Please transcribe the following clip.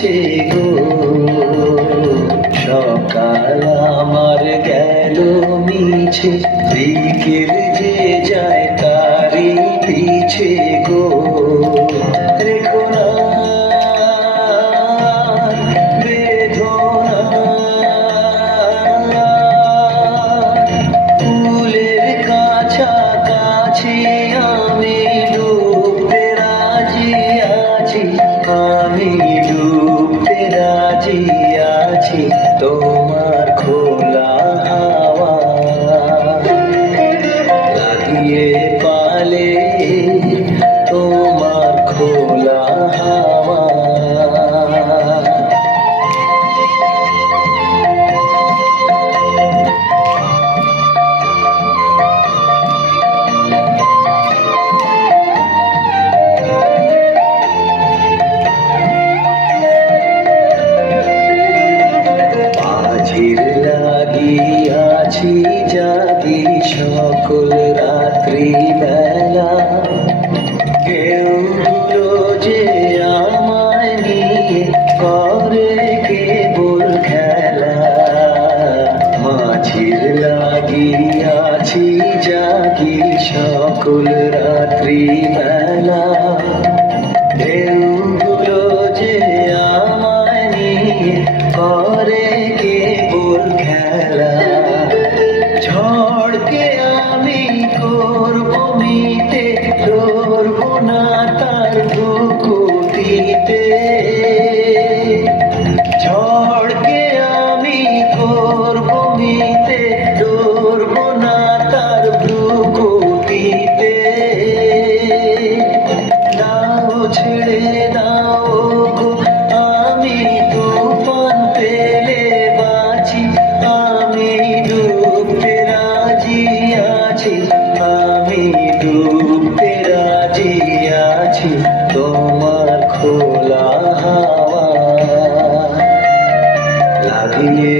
পিছে গো। সকাল আমার গেল মিছে, বিকেল যে যায় তারি পিছে গো। রেখো না বেদনা, ফুলের কাছাকাছি আমি ডুবতে রাজি আছি, আমি ডুবতে রাজি আছি তোমার খোলা হাওয়া লাগিয়ে পালে, তোমার খোলা হাওয়া। লাগিয়াছি জাগি সকল রাত্রি বেলা, কেউ যে আমায় নিয়ে করে কেবল খেলা। মাঝির লাগিয়াছি জাগি সকল রাত্রি বেলা, কেউ যে আমায় নিয়ে করে কেবল খেলা। ঝড়কে আমি করব মিতে, ধরবো না তার ভ্রুকুটিতে। ঝড়কে আমি করব মিতে, ধরবো না তার ভ্রুকুটিতে। দাও ছেড়ে দাও গো, আমি তুফান পেলে বাঁচি, আমি ডুবতে রাজি আছি, আমি ডুবতে রাজি আছি তোমার খোলা হাওয়া লাগিয়ে